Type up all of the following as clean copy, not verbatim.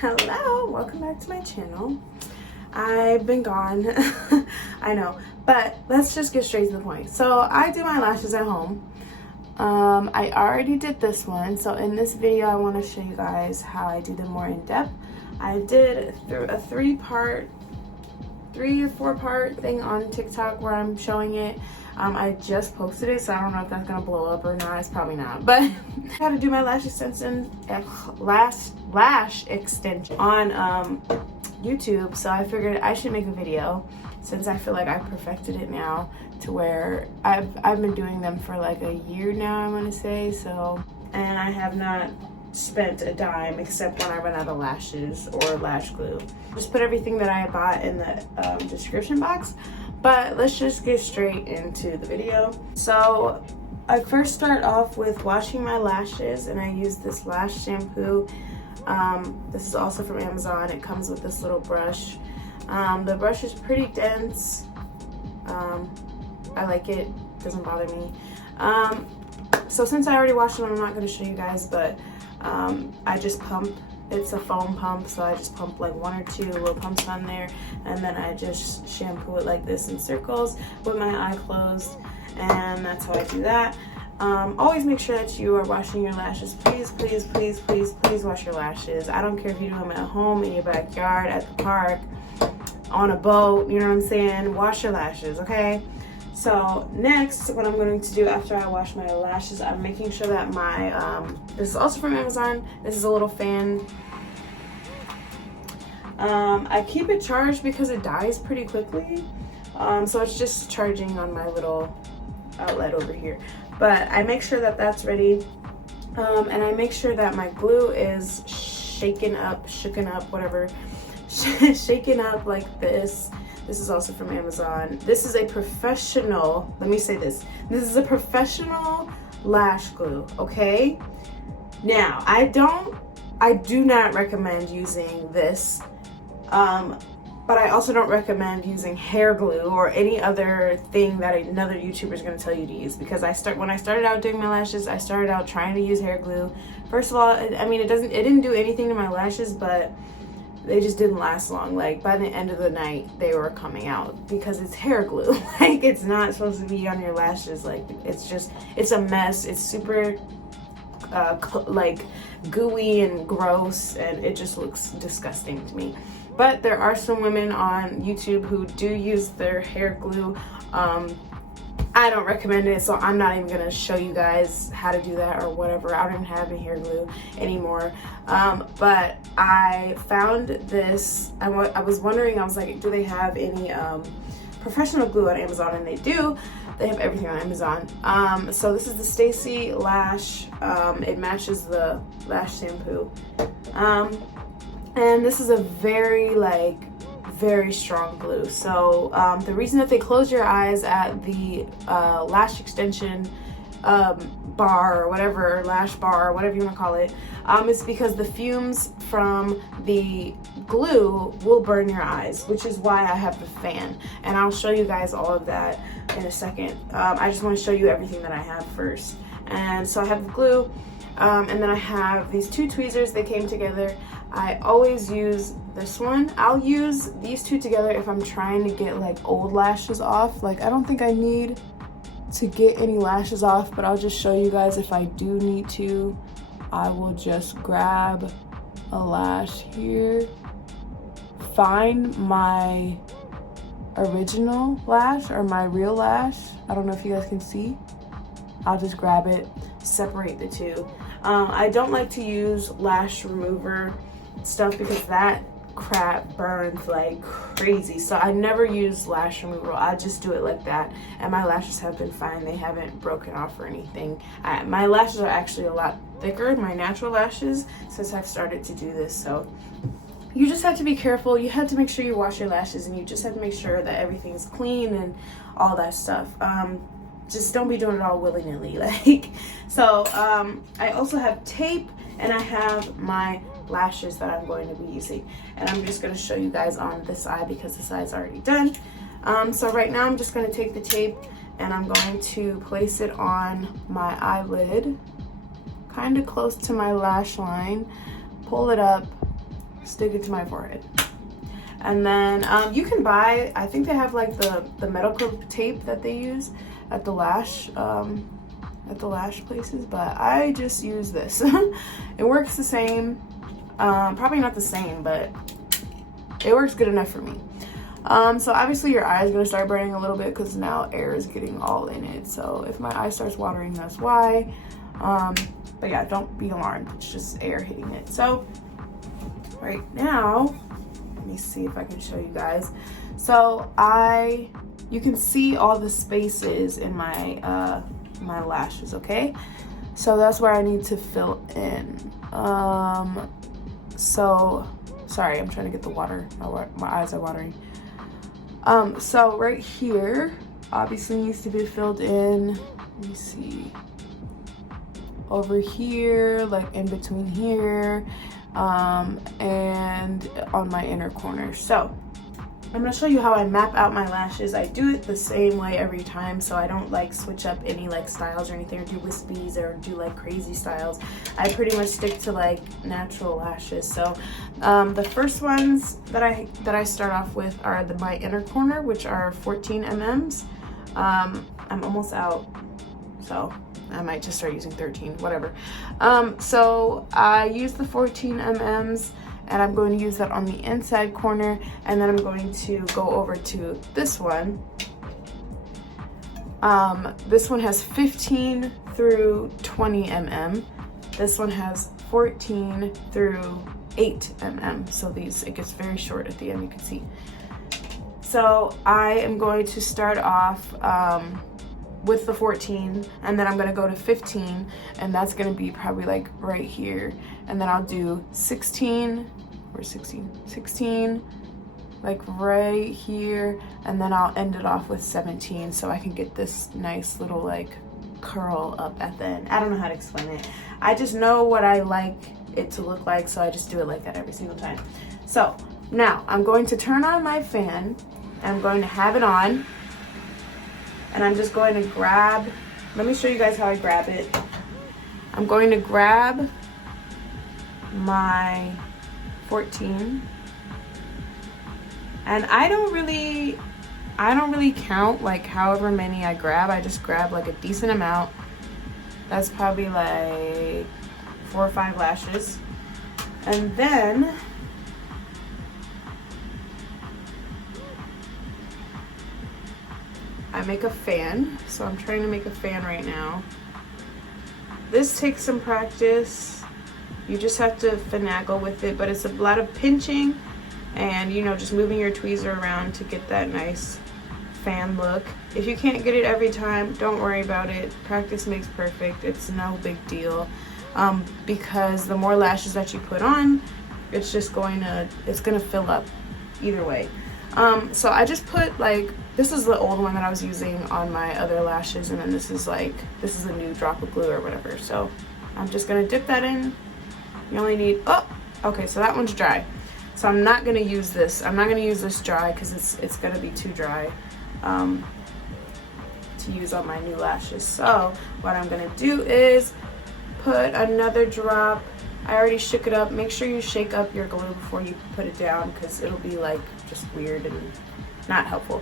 Hello, welcome back to my channel. I've been gone, I know, but let's just get straight to the point. So I do my lashes at home. I already did this one, so in this video I want to show you guys how I do them more in depth. I did a three or four part thing on TikTok where I'm showing it. I just posted it, so I don't know if that's gonna blow up or not. It's probably not, but I had to do my lash extension on YouTube, so I figured I should make a video since I feel like I perfected it now to where I've been doing them for like a year now, I'm gonna say. So, and I have not spent a dime except when I run out of lashes or lash glue. Just put everything that I bought in the description box, but let's just get straight into the video. So I first start off with washing my lashes, and I use this lash shampoo. This is also from Amazon. It comes with this little brush. The brush is pretty dense. I like it, doesn't bother me. So since I already washed them, I'm not going to show you guys, but I just pump. It's a foam pump, so I just pump like one or two little pumps on there, and then I just shampoo it like this in circles with my eye closed, and that's how I do that. Always make sure that you are washing your lashes. Please, please, please, please, please wash your lashes. I don't care if you do them at home, in your backyard, at the park, on a boat, you know what I'm saying? Wash your lashes, okay? So next, what I'm going to do after I wash my lashes, I'm making sure that my, this is also from Amazon. This is a little fan. I keep it charged because it dies pretty quickly. So it's just charging on my little outlet over here. But I make sure that that's ready. And I make sure that my glue is shaken up, whatever. Shaken up like this. This is also from Amazon. This is a professional, let me say this. This is a professional lash glue, okay? Now, I do not recommend using this, but I also don't recommend using hair glue or any other thing that another YouTuber is going to tell you to use, because when I started out doing my lashes, I started out trying to use hair glue. First of all, I mean, it didn't do anything to my lashes, but they just didn't last long. Like by the end of the night, they were coming out because it's hair glue. Like it's not supposed to be on your lashes. Like it's a mess. It's super like gooey and gross, and it just looks disgusting to me. But there are some women on YouTube who do use their hair glue. I don't recommend it, so I'm not even gonna show you guys how to do that or whatever. I don't even have any hair glue anymore. But I found this. I was wondering, I was like, do they have any professional glue on Amazon? And they do. They have everything on Amazon. So this is the Stacy Lash. It matches the lash shampoo. And this is a very strong glue. So the reason that they close your eyes at the lash extension bar or whatever, lash bar or whatever you want to call it, is because the fumes from the glue will burn your eyes, which is why I have the fan, and I'll show you guys all of that in a second. I just want to show you everything that I have first. And so I have the glue, and then I have these two tweezers. They came together. I always use this one. I'll use these two together if I'm trying to get like old lashes off. Like I don't think I need to get any lashes off, but I'll just show you guys if I do need to. I will just grab a lash here, find my original lash or my real lash. I don't know if you guys can see. I'll just grab it, separate the two. I don't like to use lash remover stuff because that crap burns like crazy, so I never use lash removal. I just do it like that, and my lashes have been fine. They haven't broken off or anything. My lashes are actually a lot thicker, my natural lashes, since I've started to do this. So you just have to be careful. You have to make sure you wash your lashes, and you just have to make sure that everything's clean and all that stuff. Just don't be doing it all willy-nilly, like. So I also have tape, and I have my lashes that I'm going to be using, and I'm just going to show you guys on this eye because this eye is already done. So right now I'm just going to take the tape and I'm going to place it on my eyelid, kind of close to my lash line, pull it up, stick it to my forehead. And then you can buy, I think they have like the medical tape that they use at the lash places, but I just use this. It works the same, probably not the same, but it works good enough for me. So obviously your eye is going to start burning a little bit because now air is getting all in it. So if my eye starts watering, that's why. But yeah, don't be alarmed. It's just air hitting it. So right now, let me see if I can show you guys. So you can see all the spaces in my my lashes, okay? So that's where I need to fill in. So sorry, I'm trying to get the water. My eyes are watering. So right here obviously needs to be filled in. Let me see. Over here, like in between here, and on my inner corner. So I'm gonna show you how I map out my lashes. I do it the same way every time, so I don't like switch up any like styles or anything, or do wispies or do like crazy styles. I pretty much stick to like natural lashes. So the first ones that I start off with are my inner corner, which are 14 mm's. I'm almost out, so I might just start using 13, whatever. So I use the 14 mm's, and I'm going to use that on the inside corner, and then I'm going to go over to this one. This one has 15 through 20 mm. This one has 14 through 8 mm. So it gets very short at the end, you can see. So I am going to start off with the 14, and then I'm gonna go to 15, and that's gonna be probably like right here, and then I'll do 16 like right here, and then I'll end it off with 17 so I can get this nice little like curl up at the end. I don't know how to explain it. I just know what I like it to look like, so I just do it like that every single time. So now I'm going to turn on my fan. I'm going to have it on, and I'm just going to grab, let me show you guys how I grab it. I'm going to grab my 14, and I don't really count like however many I grab. I just grab like a decent amount. That's probably like 4 or 5 lashes. And then I make a fan. So I'm trying to make a fan right now. This takes some practice. You just have to finagle with it, but it's a lot of pinching and, you know, just moving your tweezer around to get that nice fan look. If you can't get it every time, don't worry about it. Practice makes perfect. It's no big deal, because the more lashes that you put on, it's gonna fill up either way. So I just put like, this is the old one that I was using on my other lashes, and then this is a new drop of glue or whatever. So I'm just gonna dip that in. You only need, oh, okay, so that one's dry. So I'm not gonna use this. I'm not gonna use this dry because it's gonna be too dry to use on my new lashes. So what I'm gonna do is put another drop. I already shook it up. Make sure you shake up your glue before you put it down, because it'll be like just weird and not helpful.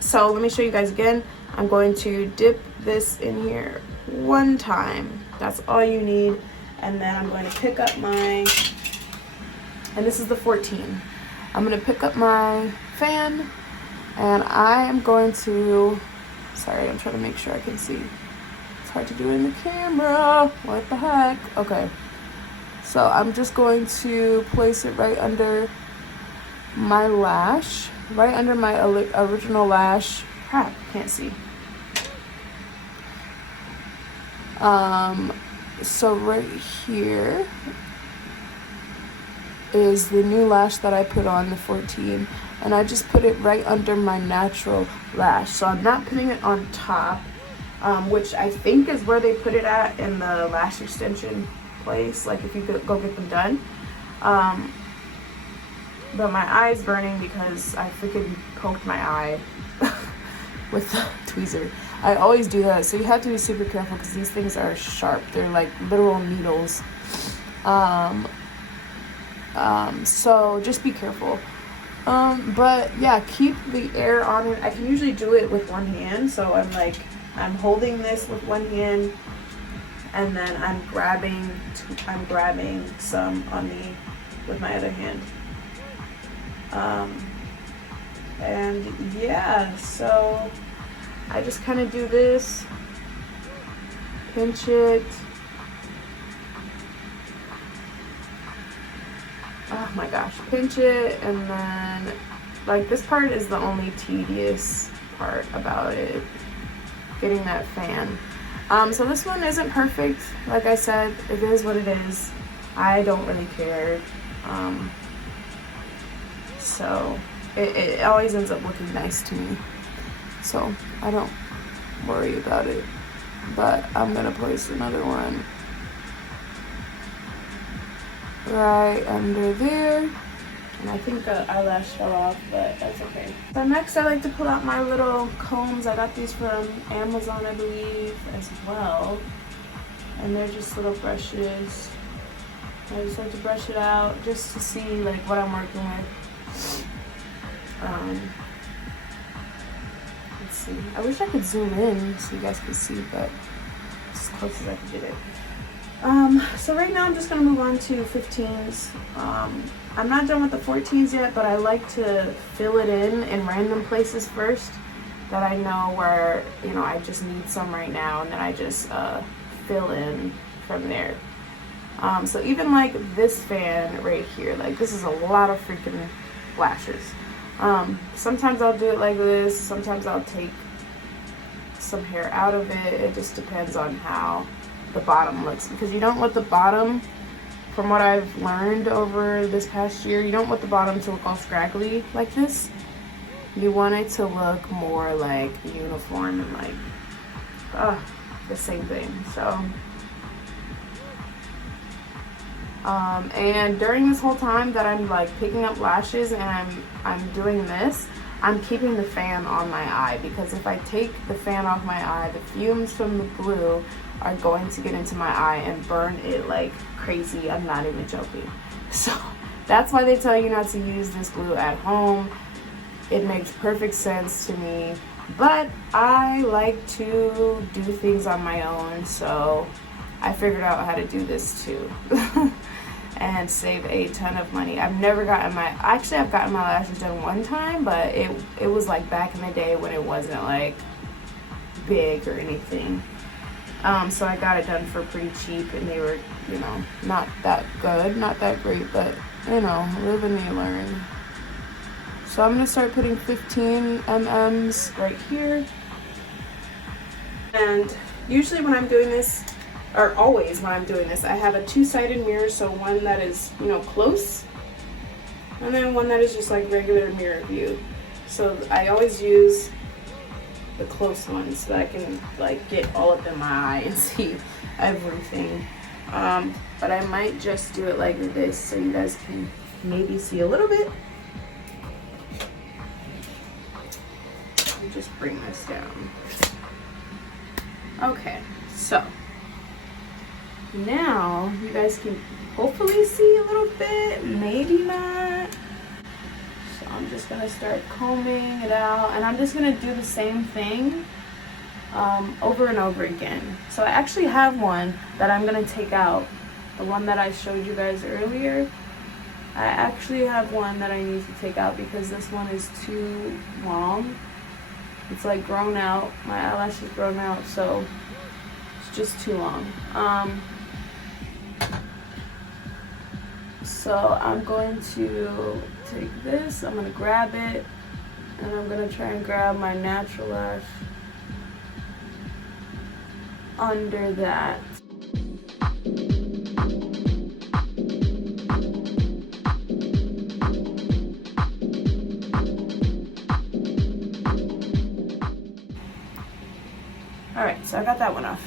So let me show you guys again. I'm going to dip this in here one time. That's all you need. And then I'm going to pick up and this is the 14. I'm going to pick up my fan, and I am going to, sorry, I'm trying to make sure I can see. It's hard to do in the camera. What the heck? Okay. So I'm just going to place it right under my lash, right under my original lash. Crap, can't see. So right here is the new lash that I put on, the 14, and I just put it right under my natural lash. So I'm not putting it on top, which I think is where they put it at in the lash extension place, like if you could go get them done. But my eye's burning because I freaking poked my eye with the tweezer. I always do that, so you have to be super careful because these things are sharp. They're like literal needles. So just be careful. But yeah, keep the air on it. I can usually do it with one hand, so I'm holding this with one hand, and then I'm grabbing some with my other hand. And yeah, so I just kind of do this, pinch it. Oh my gosh, pinch it, and then like this part is the only tedious part about it, getting that fan. So this one isn't perfect. Like I said, it is what it is. I don't really care. So it always ends up looking nice to me. So I don't worry about it. But I'm gonna place another one right under there. And I think the eyelash fell off, but that's okay. So next I like to pull out my little combs. I got these from Amazon, I believe, as well. And they're just little brushes. I just like to brush it out just to see like what I'm working with. Let's see. I wish I could zoom in so you guys could see, but as close as I could get it. So right now I'm just gonna move on to 15s. I'm not done with the 14s yet, but I like to fill it in random places first that I know where, you know, I just need some right now, and then I just fill in from there. So even like this fan right here, like this is a lot of freaking lashes. Sometimes I'll do it like this, sometimes I'll take some hair out of it. It just depends on how the bottom looks, because you don't want the bottom, from what I've learned over this past year, you don't want the bottom to look all scraggly like this. You want it to look more like uniform and like the same thing. So and during this whole time that I'm like picking up lashes and I'm doing this, I'm keeping the fan on my eye, because if I take the fan off my eye, the fumes from the glue are going to get into my eye and burn it like crazy. I'm not even joking. So that's why they tell you not to use this glue at home. It makes perfect sense to me, but I like to do things on my own, so I figured out how to do this too. And save a ton of money. I've gotten my lashes done one time, but it was like back in the day when it wasn't like big or anything. So I got it done for pretty cheap, and they were, you know, not that good, not that great, but you know, live and you learn. So I'm gonna start putting 15 mm's right here. And usually when I'm doing this, or always when I'm doing this, I have a two-sided mirror, so one that is, you know, close, and then one that is just like regular mirror view. So I always use the close one so that I can like get all up in my eye and see everything. But I might just do it like this so you guys can maybe see a little bit. Let me just bring this down. Okay, so now you guys can hopefully see a little bit, maybe not. So I'm just gonna start combing it out, and I'm just gonna do the same thing over and over again. So I actually have one that I'm gonna take out, the one that I showed you guys earlier. I actually have one that I need to take out because this one is too long. It's like grown out, my eyelash is grown out, so it's just too long. So I'm going to take this, I'm going to grab it, and I'm going to try and grab my natural lash under that. Alright, so I got that one off.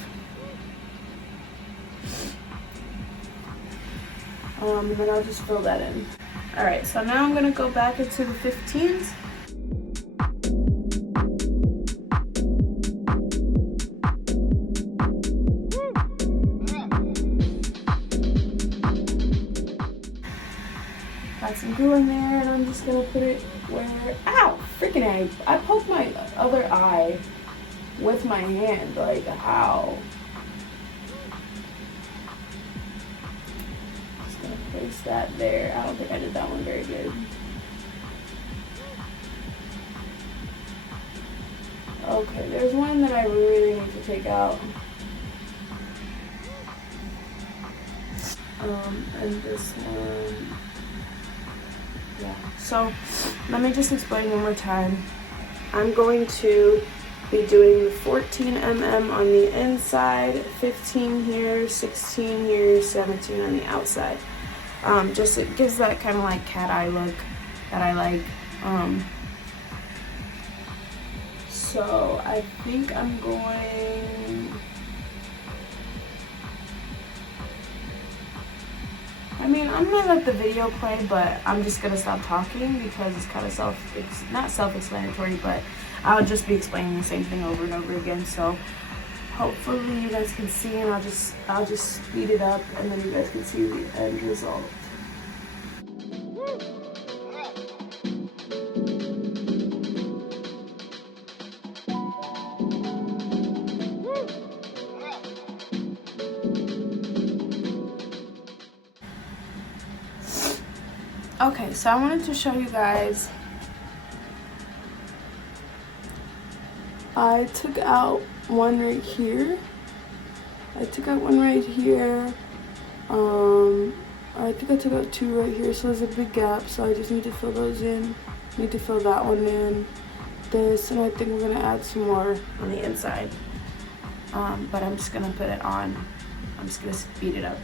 And then I'll just fill that in. Alright, so now I'm gonna go back into the 15s. Got some glue in there, and I'm just gonna put it where, ow, freaking I poked my other eye with my hand, like, ow. Just gonna place that there. I don't think I did that one very good. Okay, there's one that I really need to take out. And this one, yeah. So let me just explain one more time. I'm going to be doing 14 mm on the inside, 15 here, 16 here, 17 on the outside. Just it gives that kind of like cat eye look that I like. So I think I'm going, I'm gonna let the video play, but I'm just gonna stop talking because it's kind of not self-explanatory, but I'll just be explaining the same thing over and over again. So hopefully you guys can see, and I'll just speed it up, and then you guys can see the end result. Okay, so I wanted to show you guys, I took out one right here. I think I took out two right here, so there's a big gap, so I just need to fill those in. Need to fill that one in, this, and I think we're gonna add some more on the inside. But I'm just gonna put it on. I'm just gonna speed it up.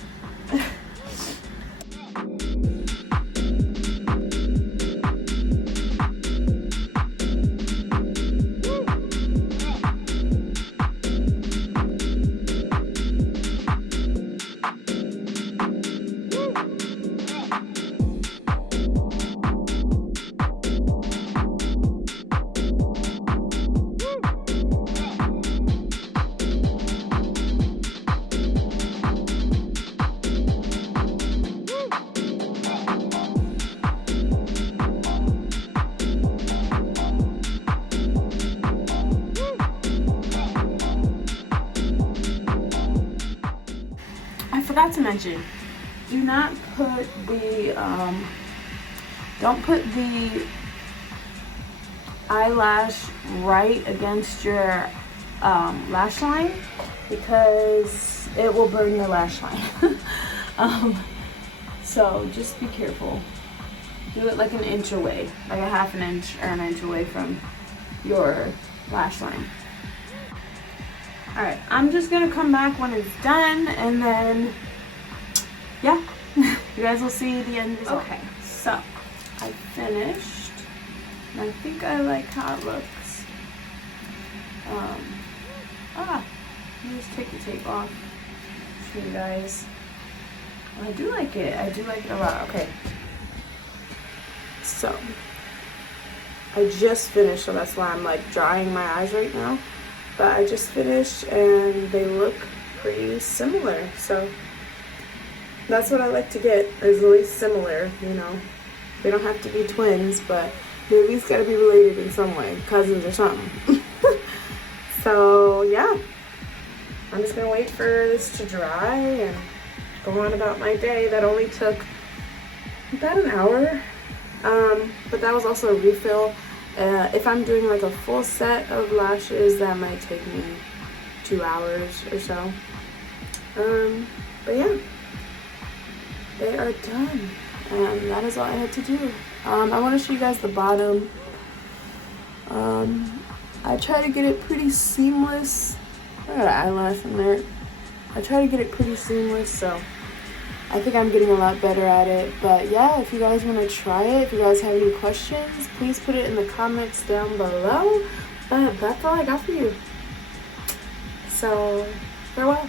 Forgot to mention, do not put the don't put the eyelash right against your lash line, because it will burn your lash line. So just be careful. Do it like an inch away, like a half an inch or an inch away from your lash line. Alright, I'm just gonna come back when it's done, and then, yeah, you guys will see the end result. Okay, so I finished, and I think I like how it looks. Let me just take the tape off, show you guys. I do like it. I do like it a lot. Okay, so I just finished, so that's why I'm like drying my eyes right now. But I just finished, and they look pretty similar. So that's what I like to get, is at least similar, you know. They don't have to be twins, but they at least gotta be related in some way, cousins or something. So yeah, I'm just gonna wait for this to dry and go on about my day. That only took about an hour, but that was also a refill. If I'm doing like a full set of lashes, that might take me 2 hours or so. But yeah, they are done, and that is all I had to do. I want to show you guys the bottom. I try to get it pretty seamless. I got an eyelash in there. I try to get it pretty seamless, so I think I'm getting a lot better at it. But yeah, if you guys want to try it, if you guys have any questions, please put it in the comments down below. But that's all I got for you. So farewell.